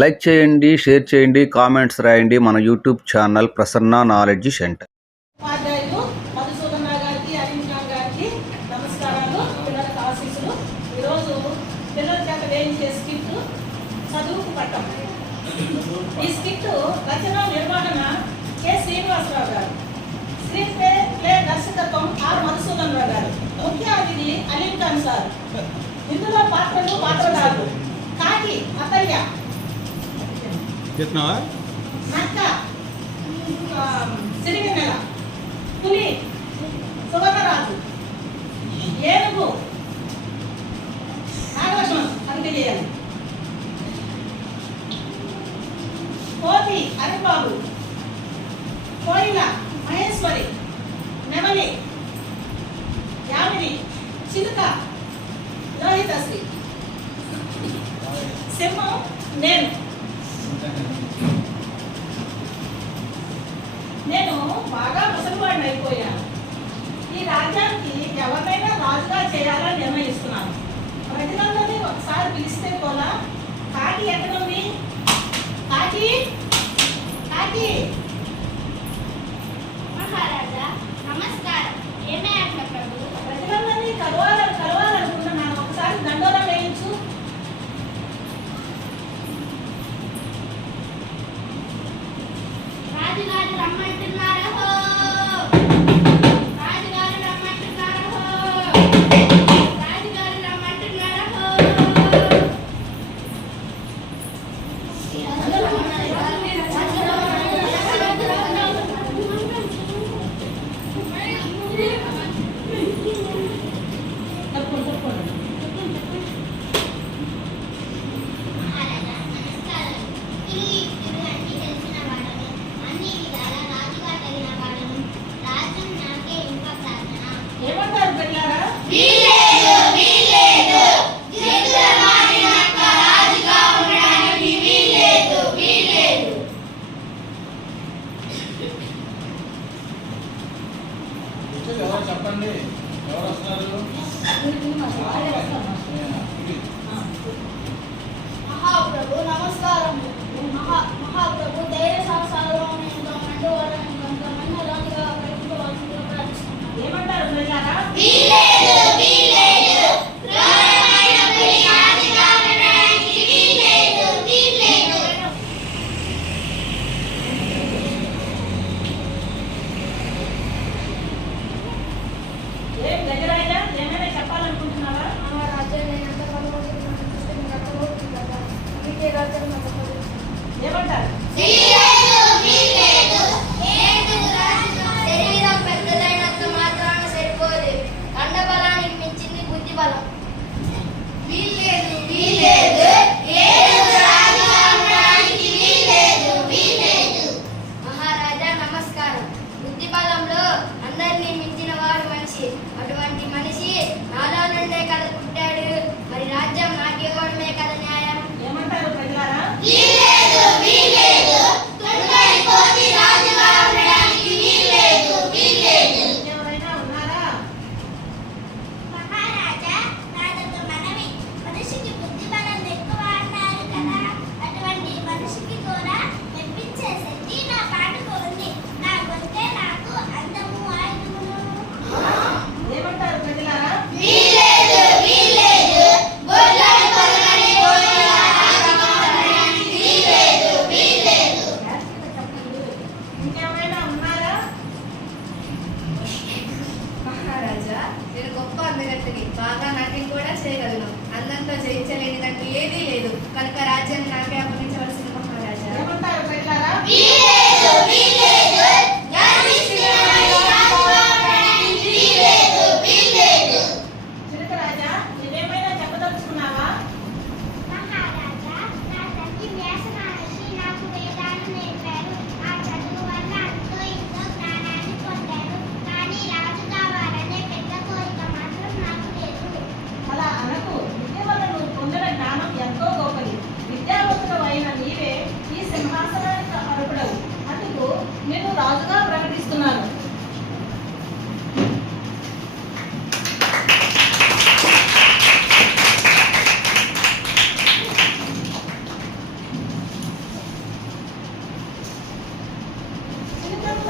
Like చేయండి share చేయండి comments రాయండి మన YouTube channel Prasanna knowledge centre. ఇందులో పాత్రలు పాత్రదారులు కాకి అతయ్య. చెప్పినావా పులి. సువర్ణరాజు. ఏనుగు. నాగలక్ష్మణ్ అంతే చేయాలి. కోతి అరిబాబు కాకి ఎక్కడ ఉంది కాకి? కాకి? ఎవరు చెప్పండి ఎవరు వస్తారు మహాప్రభు నమస్కారం మహాప్రభు ధైర్య ఏమంటారు ఇంకేమైనా ఉన్నారా? మహారాజా నేను గొప్ప అందగత్తని బాగా నాట్యం కూడా చేయగలను. అందంతో జయించలేనిదంటూ ఏదీ లేదు. కనుక రాజ్యాన్ని నాకే అప్పగించవలసిన మహారాజా.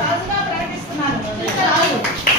సాధుగా ప్రకటిస్తున్నాను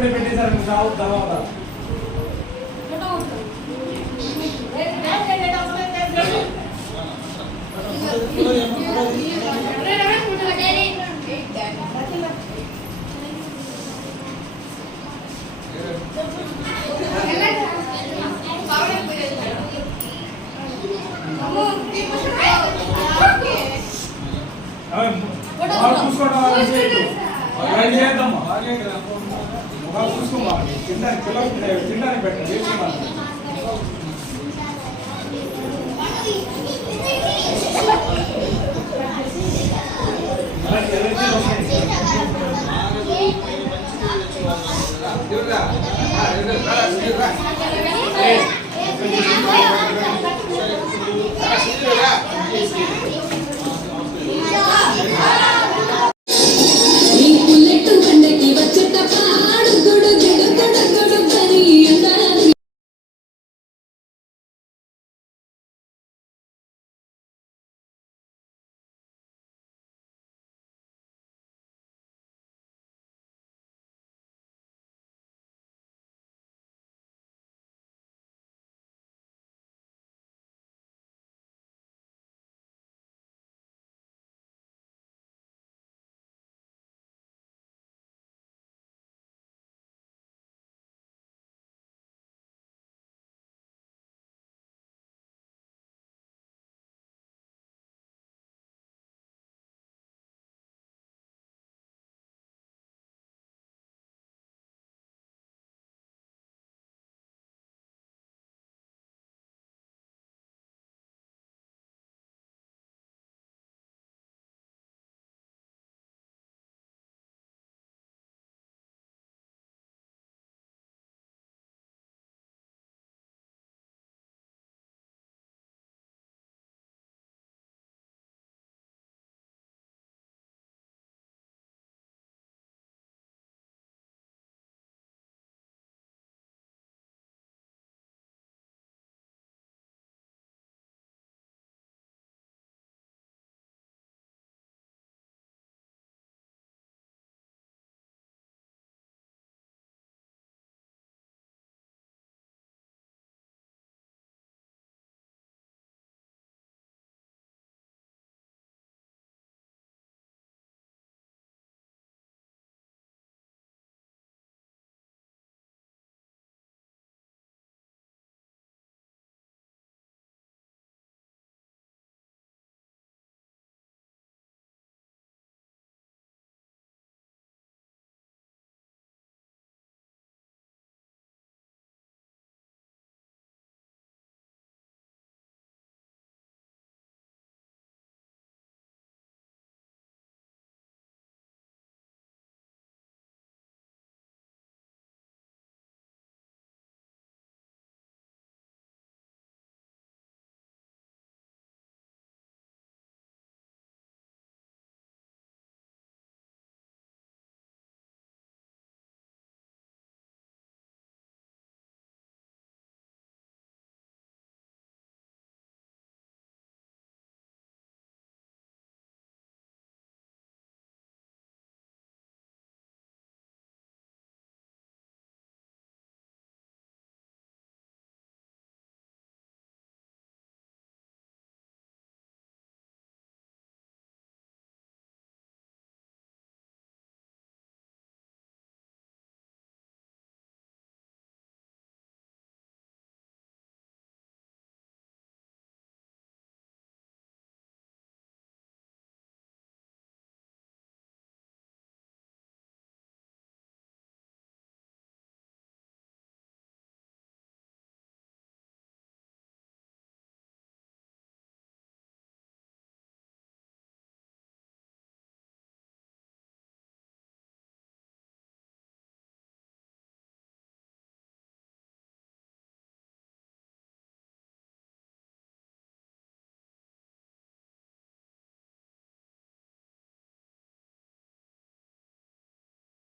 ఇప్పుడే పెట్టేశారు సాగు తర్వాత చూసుకోవడం చేద్దాం చూసుకోమా తినడానికి పిల్లలు తినడానికి పెట్టండి వేసుకోమా